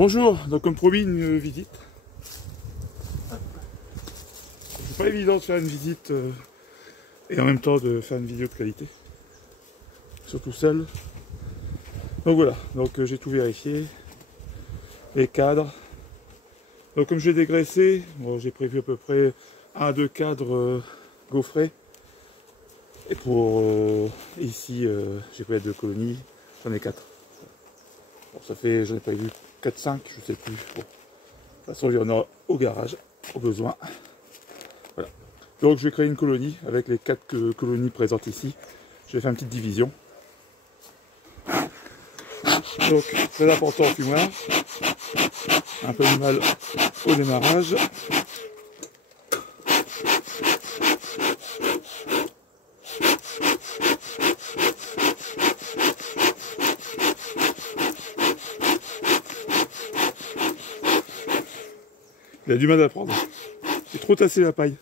Bonjour, donc comme promis une visite. C'est pas évident de faire une visite et en même temps de faire une vidéo de qualité. Surtout seul. Donc voilà, donc j'ai tout vérifié. Les cadres. Donc comme j'ai dégraissé, bon, j'ai prévu à peu près 1 à 2 cadres gaufrés. Et pour ici, j'ai pris 2 colonies, j'en ai 4. Bon, ça fait, j'en ai pas vu 4-5, je sais plus. Bon. De toute façon, il y en a au garage, au besoin. Voilà. Donc je vais créer une colonie avec les 4 colonies présentes ici. Je vais faire une petite division. Donc, très important au fumoir. Un peu de mal au démarrage. Il a du mal à prendre. J'ai trop tassé la paille.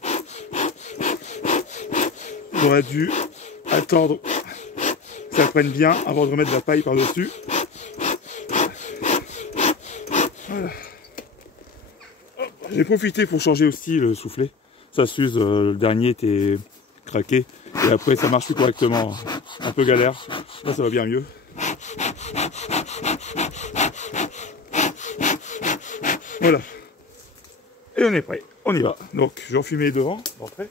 J'aurais dû attendre que ça prenne bien avant de remettre la paille par-dessus. Voilà. J'ai profité pour changer aussi le soufflet. Ça s'use, le dernier était craqué. Et après ça marche plus correctement. Un peu galère. Là ça va bien mieux. Voilà. Et on est prêt. On y va. Donc j'ai enfumé devant, d'entrée.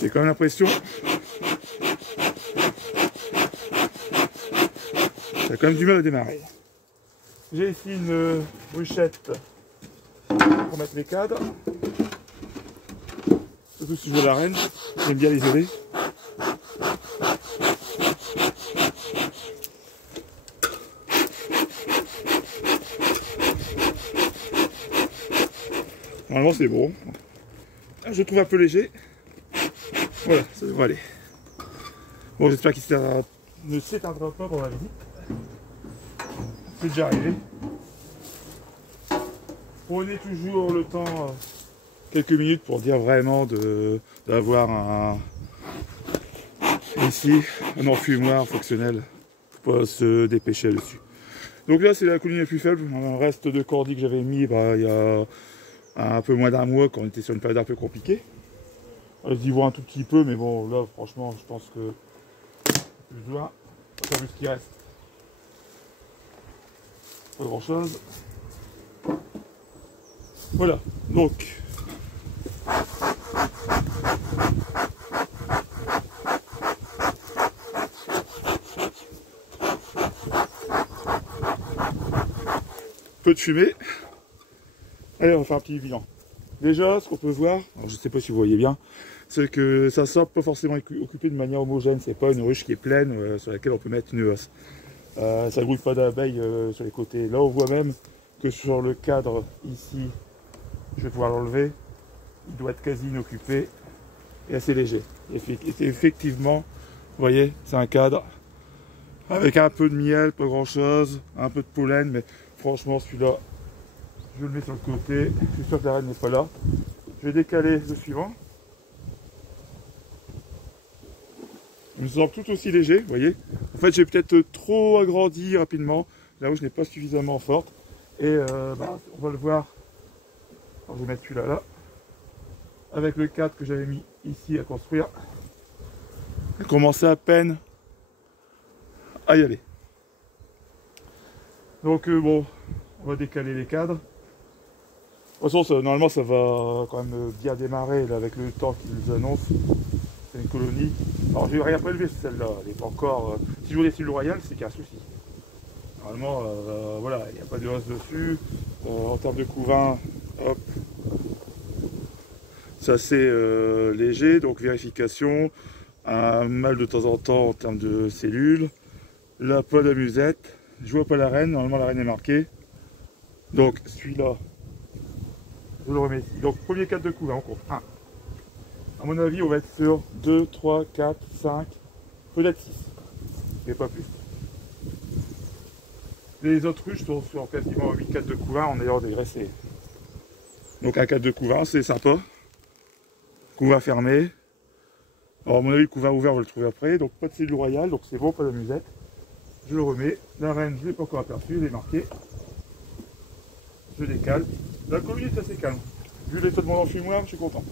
J'ai quand même l'impression ça a quand même du mal à démarrer. J'ai ici une ruchette pour mettre les cadres. Surtout si je veux la reine, j'aime bien l'isoler. Normalement c'est bon. Je le trouve un peu léger. Voilà, ça devrait aller. Bon, j'espère qu'il ne s'éteindra pas pour la visite. C'est déjà arrivé. Prenez toujours le temps, quelques minutes pour dire vraiment d'avoir ici un enfumoir fonctionnel. Faut pas se dépêcher dessus. Donc là, c'est la colonie la plus faible. Un reste de cordi que j'avais mis il y a un peu moins d'un mois quand on était sur une période un peu compliquée. Je y vois un tout petit peu, mais bon, là, franchement, je pense que plus besoin. Pas vu ce qui reste. Pas grand chose. Voilà, donc. Peu de fumée. Allez, on va faire un petit bilan. Déjà, ce qu'on peut voir, alors je ne sais pas si vous voyez bien, c'est que ça ne sort pas forcément occupé de manière homogène. C'est pas une ruche qui est pleine sur laquelle on peut mettre une hausse. Ça ne grouille pas d'abeilles sur les côtés. Là, on voit même que sur le cadre ici, je vais pouvoir l'enlever, il doit être quasi inoccupé et assez léger. Et effectivement, vous voyez, c'est un cadre avec un peu de miel, pas grand chose, un peu de pollen, mais franchement, celui-là, je le mets sur le côté. Je suis sûr que la reine n'est pas là. Je vais décaler le suivant. Il me semble tout aussi léger, vous voyez. En fait, j'ai peut-être trop agrandi rapidement. La ruche n'est pas suffisamment forte. Et on va le voir. Alors, je vais mettre celui-là là. Avec le cadre que j'avais mis ici à construire. Il commençait à peine à y aller. Donc bon, on va décaler les cadres. De toute façon, normalement, ça va quand même bien démarrer là, avec le temps qu'ils nous annoncent. C'est une colonie. Alors, je vais rien prélever celle-là. Elle n'est pas encore. Si je voulais sur le royal, c'est qu'il y a un souci. Normalement, voilà, il n'y a pas de hausse dessus. En termes de couvain, hop. C'est assez léger, donc vérification. Un mal de temps en temps en termes de cellules. La poids de la musette. Je vois pas la reine. Normalement, la reine est marquée. Donc, celui-là. Je le remets ici. Donc, premier cadre de couvain, on compte 1. À mon avis, on va être sur 2, 3, 4, 5, peut-être 6. Mais pas plus. Les autres ruches sont sur quasiment 8 cadres de couvain en ayant dégraissé. Donc, un cadre de couvain, c'est sympa. Couvain fermé. Alors à mon avis, le couvain ouvert, on va le trouver après. Donc pas de cellule royale, donc c'est bon, pas de musette. Je le remets. La reine, je ne l'ai pas encore aperçue, elle est marquée. Je décale. La colonie est assez calme. Vu l'état de mon enfumoir, je suis content.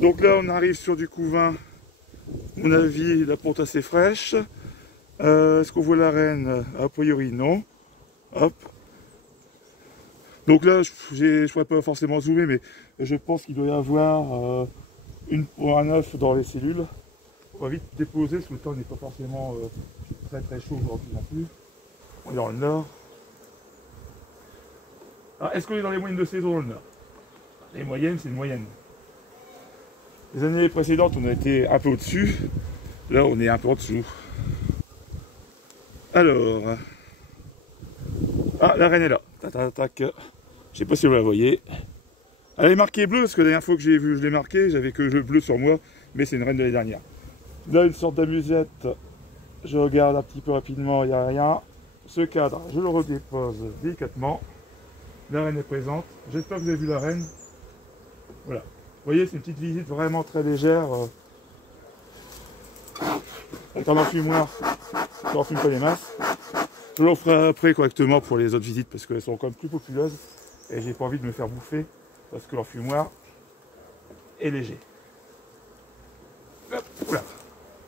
Donc là, on arrive sur du couvain. À mon avis, la ponte assez fraîche. Est-ce qu'on voit la reine? A priori, non. Hop. Donc là, je ne pourrais pas forcément zoomer, mais je pense qu'il doit y avoir un œuf dans les cellules. On va vite déposer, parce que le temps n'est pas forcément très très chaud aujourd'hui non plus. On est dans le nord. Alors, est-ce qu'on est dans les moyennes de saison dans le nord? Les moyennes, c'est une moyenne. Les années précédentes, on a été un peu au-dessus. Là, on est un peu en dessous. Alors. Ah, la reine est là. Tac, tac, tac. Je sais pas si vous la voyez. Elle est marquée bleue, parce que la dernière fois que j'ai vu, je l'ai marquée, j'avais que le bleu sur moi, mais c'est une reine de l'année dernière. Là, une sorte d'amusette. Je regarde un petit peu rapidement, il n'y a rien. Ce cadre, je le redépose délicatement. La reine est présente. J'espère que vous avez vu la reine. Voilà. Vous voyez, c'est une petite visite vraiment très légère. Avec un enfumoir, je n'enfume pas les masses. Je le ferai après correctement pour les autres visites parce qu'elles sont quand même plus populeuses. Et j'ai pas envie de me faire bouffer parce que l'enfumoir est léger. Hop, voilà.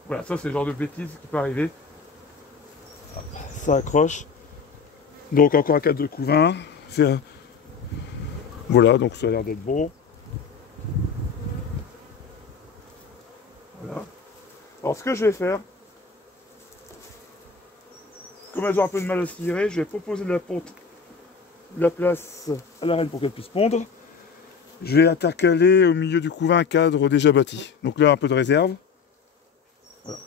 Voilà, ça c'est le genre de bêtise qui peut arriver. Hop, ça accroche. Donc encore un cadre de couvain. Voilà, donc ça a l'air d'être bon. Voilà. Alors ce que je vais faire, comme elles ont un peu de mal à se tirer, je vais proposer de la ponte, de la place à la reine pour qu'elle puisse pondre. Je vais intercaler au milieu du couvain un cadre déjà bâti. Donc là un peu de réserve. Voilà.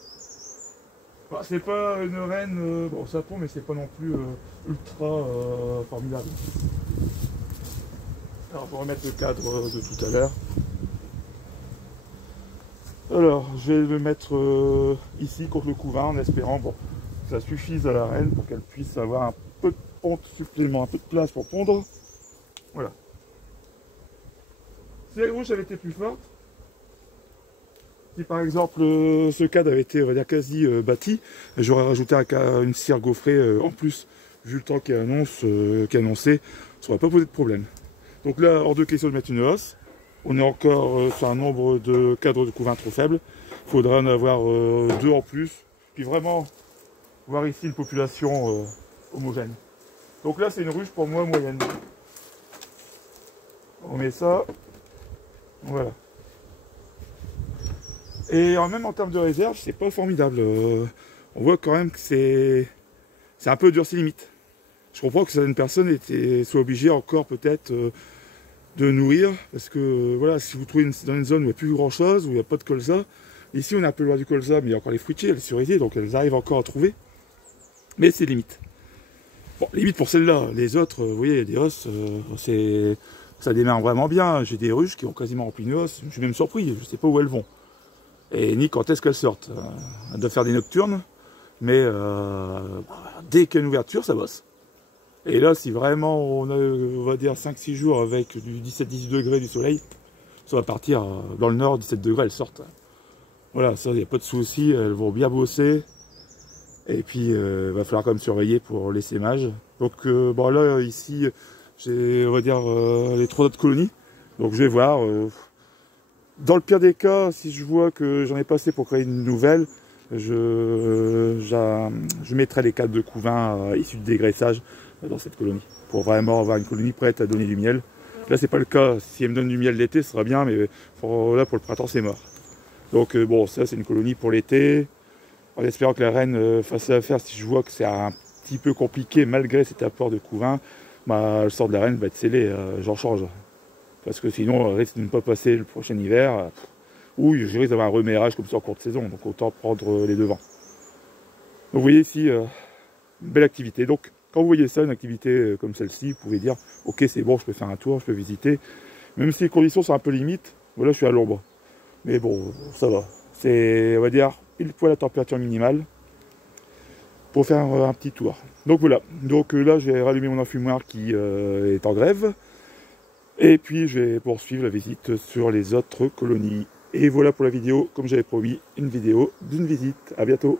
Bah, c'est pas une reine, bon ça pond mais c'est pas non plus ultra formidable. Alors on va remettre le cadre de tout à l'heure. Alors je vais le mettre ici contre le couvain en espérant bon, que ça suffise à la reine pour qu'elle puisse avoir un peu de ponte supplément, un peu de place pour pondre. Voilà. Si la grouche avait été plus forte, si par exemple ce cadre avait été on va dire, quasi bâti, j'aurais rajouté une cire gaufrée en plus. Vu le temps qui est annoncé, ça n'aurait pas posé de problème. Donc là, hors de question de mettre une hausse. On est encore sur un nombre de cadres de couvain trop faible. Il faudra en avoir 2 en plus. Puis vraiment, voir ici une population homogène. Donc là, c'est une ruche pour moi moyenne. On met ça. Voilà. Et même en termes de réserve, c'est pas formidable. On voit quand même que c'est un peu durci limite. Je comprends que certaines personnes soient obligées encore peut-être de nourrir, parce que voilà, si vous trouvez dans une zone où il n'y a plus grand chose, où il n'y a pas de colza, ici on est un peu loin du colza, mais il y a encore les fruitiers, les cerisiers, donc elles arrivent encore à trouver, mais c'est limite. Bon, limite pour celles-là, les autres, vous voyez, il y a des hausses, ça démarre vraiment bien, j'ai des ruches qui ont quasiment rempli une hausse, je suis même surpris, je ne sais pas où elles vont, et ni quand est-ce qu'elles sortent. Elles doivent faire des nocturnes, mais dès qu'il y a une ouverture, ça bosse. Et là, si vraiment on a, on va dire, 5-6 jours avec du 17-18 degrés du soleil, ça va partir dans le nord, 17 degrés, elles sortent. Voilà, ça, il n'y a pas de souci, elles vont bien bosser. Et puis, il va falloir quand même surveiller pour l'essaimage. Donc, bon, là, ici, j'ai, on va dire, les 3 autres colonies. Donc, je vais voir. Dans le pire des cas, si je vois que j'en ai pas assez pour créer une nouvelle, je mettrai les cadres de couvain issus de dégraissage dans cette colonie, pour vraiment avoir une colonie prête à donner du miel. Là, c'est pas le cas. Si elle me donne du miel l'été, ce sera bien, mais là, pour le printemps, c'est mort. Donc, bon, ça, c'est une colonie pour l'été. En espérant que la reine fasse l'affaire, si je vois que c'est un petit peu compliqué, malgré cet apport de couvain, bah, le sort de la reine va être scellé, j'en change. Parce que sinon, elle risque de ne pas passer le prochain hiver, ou je risque d'avoir un reméage comme ça en cours de saison, donc autant prendre les devants. Donc, vous voyez ici, une belle activité. Donc, quand vous voyez ça, une activité comme celle-ci, vous pouvez dire, ok, c'est bon, je peux faire un tour, je peux visiter. Même si les conditions sont un peu limites, voilà, je suis à l'ombre. Mais bon, ça va. C'est, on va dire, pile poil la température minimale pour faire un petit tour. Donc voilà. Donc là, je vais rallumer mon enfumoir qui est en grève. Et puis je vais poursuivre la visite sur les autres colonies. Et voilà pour la vidéo, comme j'avais promis, une vidéo d'une visite. À bientôt.